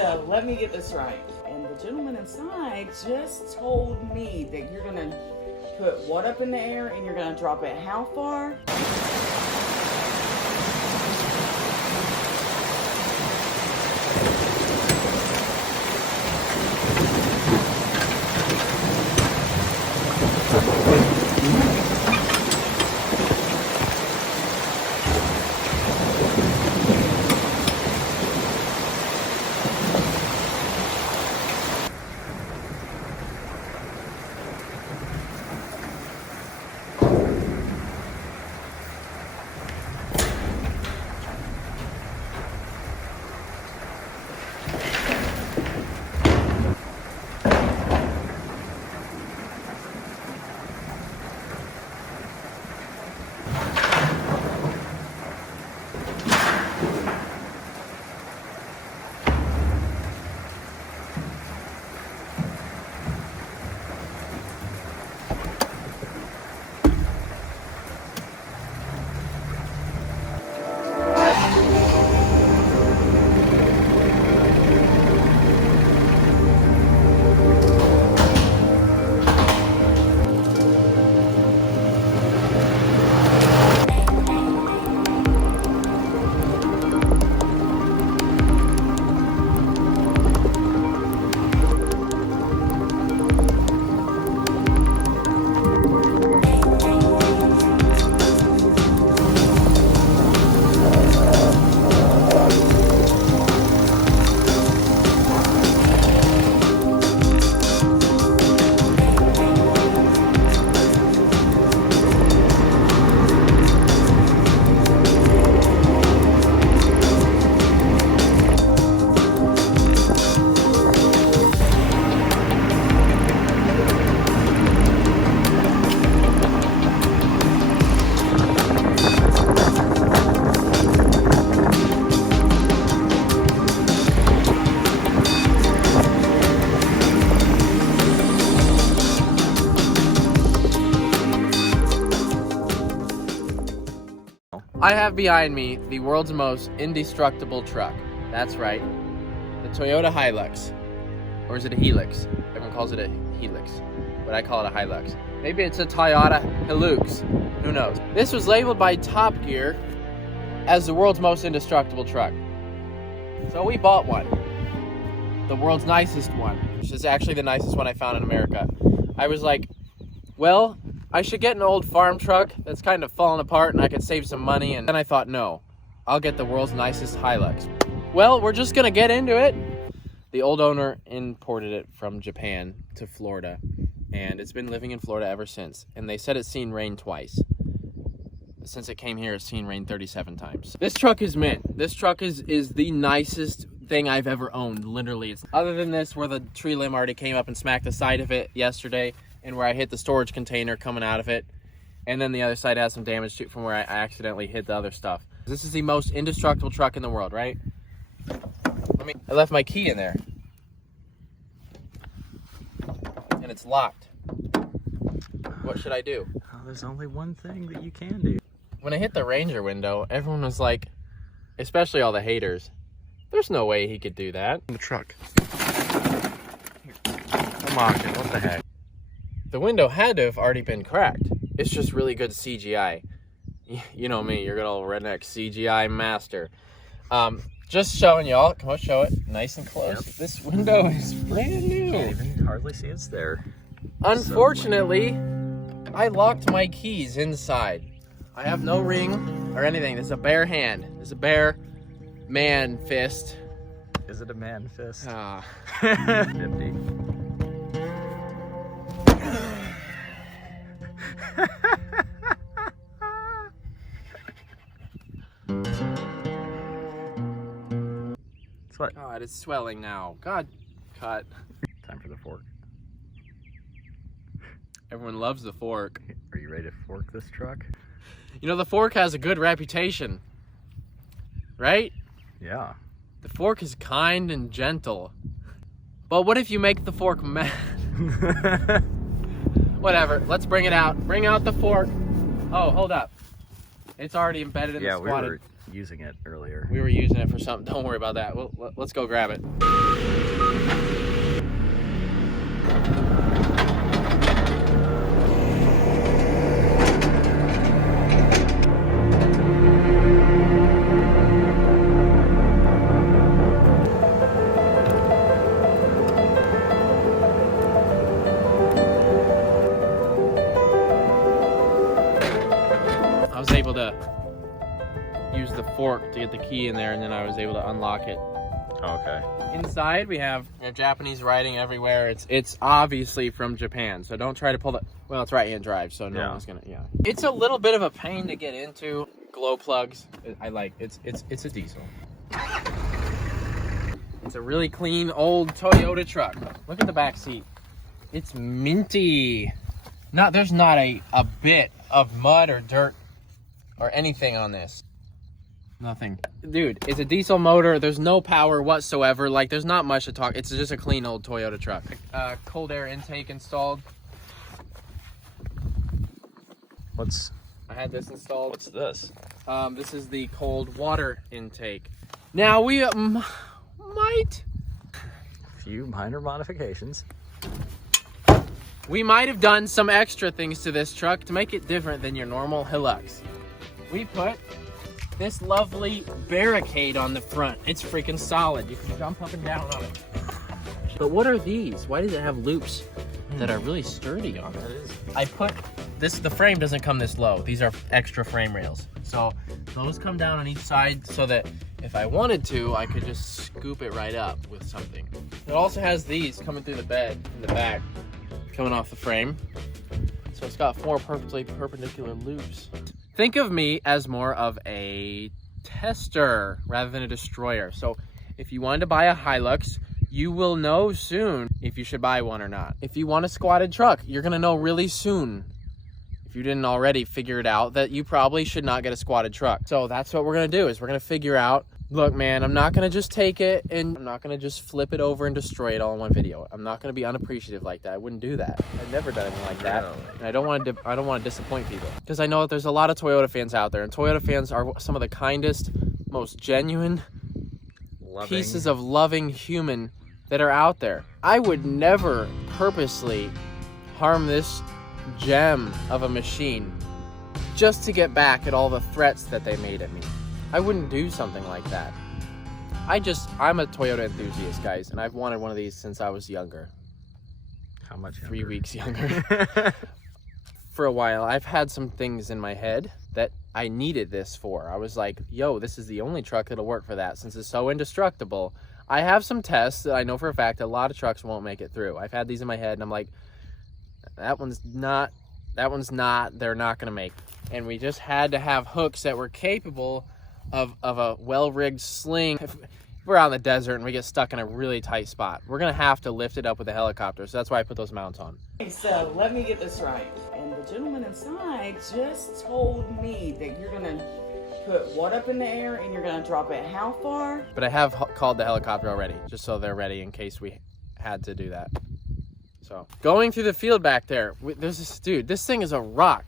So let me get this right. And the gentleman inside just told me that you're gonna put what up in the air and you're gonna drop it how far? I have behind me the world's most indestructible truck. That's right, the Toyota Hilux. Or is it a Helix? Everyone calls it a Helix, but I call it a Hilux. Maybe it's a Toyota Hilux, who knows? This was labeled by Top Gear as the world's most indestructible truck. So we bought one, the world's nicest one, which is actually the nicest one I found in America. I was like, well, I should get an old farm truck that's kind of falling apart and I could save some money. And then I thought, no, I'll get the world's nicest Hilux. Well, we're just gonna get into it. The old owner imported it from Japan to Florida, and it's been living in Florida ever since. And they said it's seen rain twice. Since it came here, it's seen rain 37 times. This truck is mint. This truck is the nicest thing I've ever owned, literally. It's other than this, where the tree limb already came up and smacked the side of it yesterday, and where I hit the storage container coming out of it. And then the other side has some damage to, from where I accidentally hit the other stuff. This is the most indestructible truck in the world, right? I left my key in there. And it's locked. What should I do? Oh, there's only one thing that you can do. When I hit the Ranger window, everyone was like, especially all the haters, there's no way he could do that. The truck. Unlock it, what the heck? The window had to have already been cracked. It's just really good CGI. You know me, you're good old redneck CGI master. Just showing y'all, come on, show it, nice and close. Yep. This window is brand new. You can't even hardly see it's there. Unfortunately, I locked my keys inside. I have no ring or anything. This is a bare hand. This is a bare man fist. Is it a man fist? 50. What? God, it's swelling now. God, cut. Time for the fork. Everyone loves the fork. Are you ready to fork this truck? You know, the fork has a good reputation, right? Yeah. The fork is kind and gentle. But what if you make the fork mad? Whatever, let's bring it out. Bring out the fork. Oh, hold up. It's already embedded in the squatted. We were using it earlier. We were using it for something. Don't worry about that. Let's go grab it. to use the fork to get the key in there, and then I was able to unlock it. Okay. Inside we have Japanese writing everywhere. It's obviously from Japan, so don't try to pull the, well, it's right-hand drive, so no one's gonna, It's a little bit of a pain to get into. Glow plugs, it's a diesel. It's a really clean old Toyota truck. Look at the back seat. It's minty. There's not a bit of mud or dirt or anything on this. Nothing. Dude, it's a diesel motor. There's no power whatsoever. Like, there's not much to talk. It's just a clean old Toyota truck. Cold air intake installed. I had this installed. What's this? This is the cold water intake. Now, we might... A few minor modifications. We might have done some extra things to this truck to make it different than your normal Hilux. We put this lovely barricade on the front. It's freaking solid. You can jump up and down on it. But what are these? Why does it have loops that are really sturdy on it? I put this, the frame doesn't come this low. These are extra frame rails. So those come down on each side so that if I wanted to, I could just scoop it right up with something. It also has these coming through the bed in the back, coming off the frame. So it's got 4 perfectly perpendicular loops. Think of me as more of a tester rather than a destroyer. So if you wanted to buy a Hilux, you will know soon if you should buy one or not. If you want a squatted truck, you're gonna know really soon, if you didn't already figure it out, that you probably should not get a squatted truck. So that's what we're gonna do, is we're gonna figure out, look man, I'm not gonna just take it and I'm not gonna just flip it over and destroy it all in one video. I'm not gonna be unappreciative like that. I wouldn't do that. I've never done anything like that. And I don't want to disappoint people, because I know that there's a lot of Toyota fans out there, and Toyota fans are some of the kindest, most genuine pieces of loving human that are out there. I would never purposely harm this gem of a machine just to get back at all the threats that they made at me. I wouldn't do something like that. I'm a Toyota enthusiast, guys, and I've wanted one of these since I was younger. How much younger? 3 weeks younger. For a while, I've had some things in my head that I needed this for. I was like, yo, this is the only truck that'll work for that, since it's so indestructible. I have some tests that I know for a fact a lot of trucks won't make it through. I've had these in my head, and I'm like, that one's not, they're not gonna make it. And we just had to have hooks that were capable of a well-rigged sling. If we're out in the desert and we get stuck in a really tight spot, we're gonna have to lift it up with a helicopter. So that's why I put those mounts on. Okay, so let me get this right. And the gentleman inside just told me that you're gonna put what up in the air and you're gonna drop it how far? But I have called the helicopter already, just so they're ready in case we had to do that. So going through the field back there, there's this dude. This thing is a rock.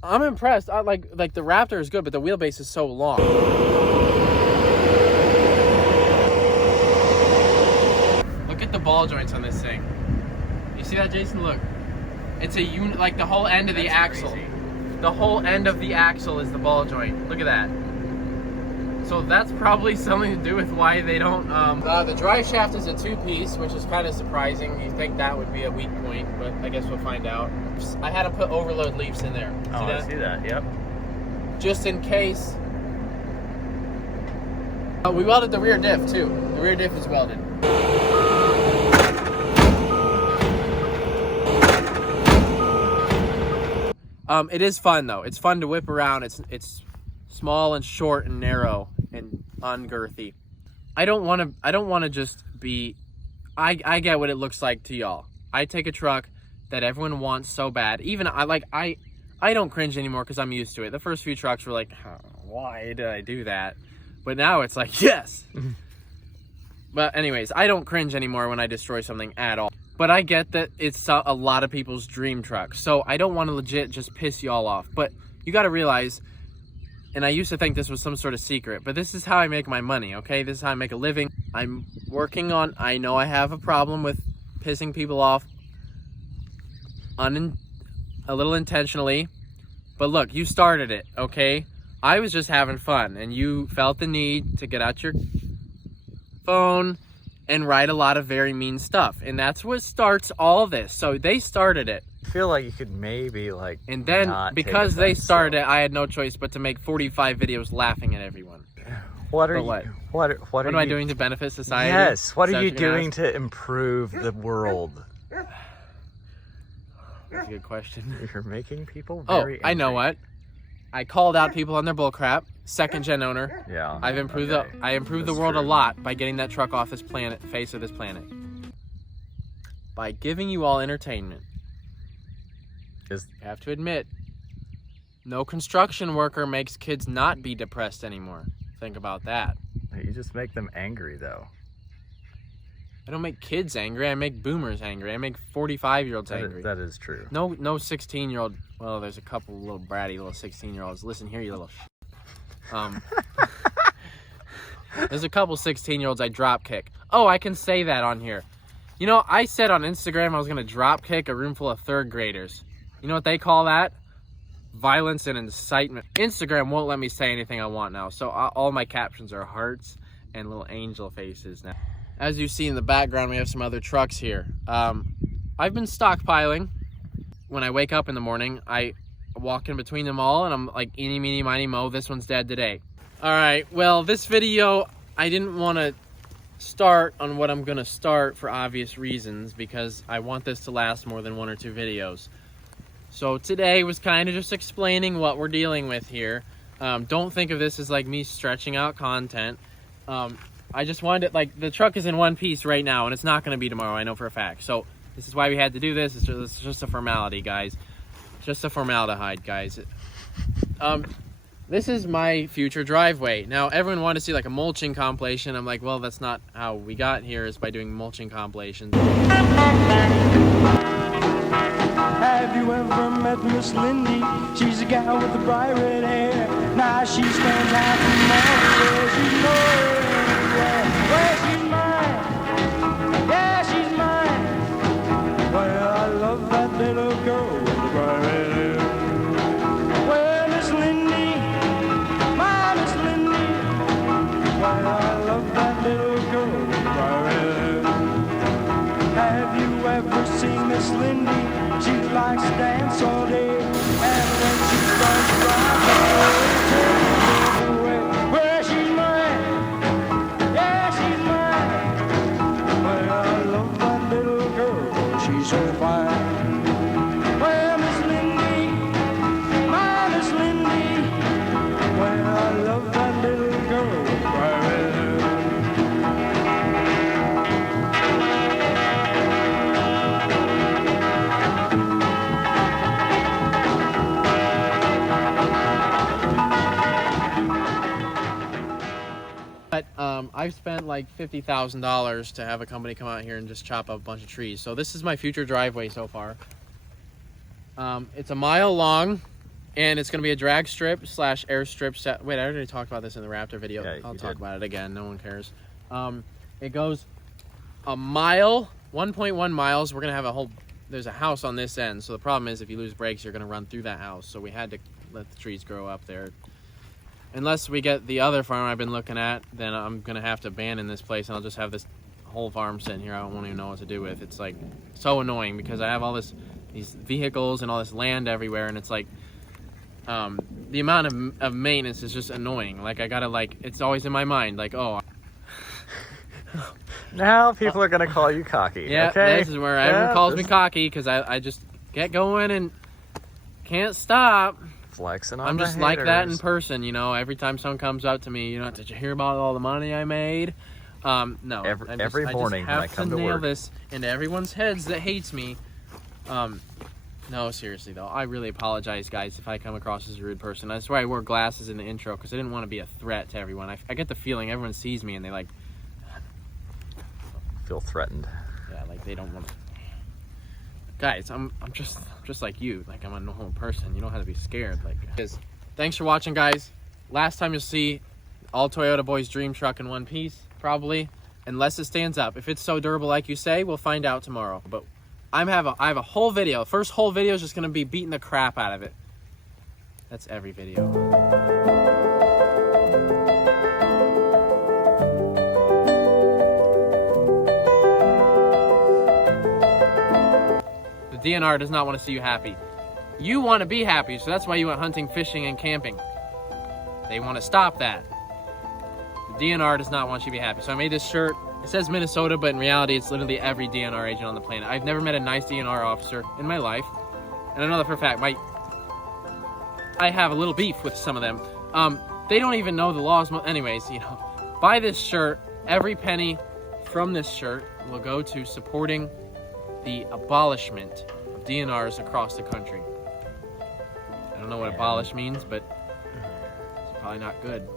I'm impressed. Like the Raptor is good, but the wheelbase is so long. Look at the ball joints on this thing. You see that, Jason? Look, it's a unit. Like the whole end of the axle. Crazy. The whole end of the axle is the ball joint. Look at that. So that's probably something to do with why they don't. The drive shaft is a 2-piece, which is kind of surprising. You think that would be a weak point, but I guess we'll find out. I had to put overload leaves in there. Oh, I see that. Yep. Just in case. We welded the rear diff too. The rear diff is welded. It is fun though. It's fun to whip around. It's small and short and narrow and ungirthy. I don't want to just be. I get what it looks like to y'all. I take a truck that everyone wants so bad. Even I don't cringe anymore because I'm used to it. The first few trucks were like, oh, why did I do that? But now it's like, yes. But anyways, I don't cringe anymore when I destroy something at all. But I get that it's a lot of people's dream truck. So I don't want to legit just piss y'all off. But you got to realize, and I used to think this was some sort of secret, but this is how I make my money, okay? This is how I make a living. I'm working on, I know I have a problem with pissing people off a little intentionally. But look, you started it, okay? I was just having fun, and you felt the need to get out your phone and write a lot of very mean stuff. And that's what starts all this. So they started it. I feel like you could maybe like. And then not because take they offense, started though. it, I had no choice but to make 45 videos laughing at everyone. What are But you? what? What What are am I you doing to benefit society? Yes. What Is are that you what you're gonna doing to improve the world? ask? That's a good question. You're making people Oh, very. I know angry. what. I called out people on their bullcrap. Second gen owner. Yeah. I've improved okay. I improved the That's world a true. lot by getting that truck off this planet, face of this planet. By giving you all entertainment. Is You have to admit, no construction worker makes kids not be depressed anymore. Think about that. you just make them angry though? I don't make kids angry. I make boomers angry. I make 45-year-olds angry. That is true. No 16-year-old. Well, there's a couple little bratty little 16-year-olds. Listen here, you little there's a couple 16-year-olds I drop kick. Oh, I can say that on here. You know, I said on Instagram I was going to drop kick a room full of third graders. You know what they call that? Violence and incitement. Instagram won't let me say anything I want now. So all my captions are hearts and little angel faces now. As you see in the background, we have some other trucks here. I've been stockpiling. When I wake up in the morning, I walk in between them all and I'm like, eeny, meeny, miny, mo, this one's dead today. All right, well, this video, I didn't want to start on what I'm going to start for obvious reasons because I want this to last more than 1 or 2 videos. So today was kind of just explaining what we're dealing with here. Don't think of this as like me stretching out content. I just wanted it, like, the truck is in one piece right now and it's not going to be tomorrow, I know for a fact. So this is why we had to do this. It's just a formality, guys. Just a formaldehyde, guys. This is my future driveway. Now, everyone wanted to see like a mulching compilation. I'm like, well, that's not how we got here, is by doing mulching compilations. Have you ever met Miss Lindy? She's a gal with the bright red hair. Now she stands out from everywhere. She's mine, yeah. Well, she's mine. Yeah, she's mine. Well, I love that little girl with the bright red hair. Well, Miss Lindy, my Miss Lindy. Well, I love that little girl with the bright red hair. Have you ever seen Miss Lindy? She likes to dance all day, and when she starts rocking away, well, she's mine, yeah, she's mine. Well, I love that little girl, she's so fine. Well, Miss Lindy, my Miss Lindy, well, I love that little girl, right. But I've spent like $50,000 to have a company come out here and just chop up a bunch of trees. So this is my future driveway so far. It's a mile long, and it's going to be a drag strip / airstrip set. Wait, I already talked about this in the Raptor video. Yeah, I'll you talk did. about it again. No one cares. It goes a mile, 1.1 miles. We're going to have a whole... There's a house on this end. So the problem is if you lose brakes, you're going to run through that house. So we had to let the trees grow up there. Unless we get the other farm I've been looking at, then I'm going to have to abandon this place and I'll just have this whole farm sitting here I won't even know what to do with. It's like so annoying because I have all these vehicles and all this land everywhere, and it's like the amount of maintenance is just annoying. Like I got to like, it's always in my mind like, oh. Now people are gonna call you cocky. Yeah, okay? this is where everyone calls me cocky because I just get going and can't stop. Flexing on I'm the just like that in haters. person, you know. Every time someone comes up to me, you know, did you hear about all the money I made? No. Every morning when I come to nail work. this into everyone's heads that hates me. No, seriously though, I really apologize, guys, if I come across as a rude person. That's why I wore glasses in the intro, because I didn't want to be a threat to everyone. I get the feeling everyone sees me and they like, Feel threatened. yeah, like they don't want to. Guys, I'm just like you. Like I'm a normal person. You don't have to be scared. Like, thanks for watching, guys. Last time you'll see all Toyota boys' dream truck in one piece, probably, unless it stands up. If it's so durable like you say, we'll find out tomorrow. But I have a whole video. First whole video is just gonna be beating the crap out of it. That's every video. The DNR does not want to see you happy. You want to be happy, so that's why you went hunting, fishing, and camping. They want to stop that. The DNR does not want you to be happy. So I made this shirt. It says Minnesota, but in reality, it's literally every DNR agent on the planet. I've never met a nice DNR officer in my life. And I know that for a fact. I have a little beef with some of them. They don't even know the laws. Anyways, you know, buy this shirt. Every penny from this shirt will go to supporting the abolishment of DNRs across the country. I don't know what abolish means, but it's probably not good.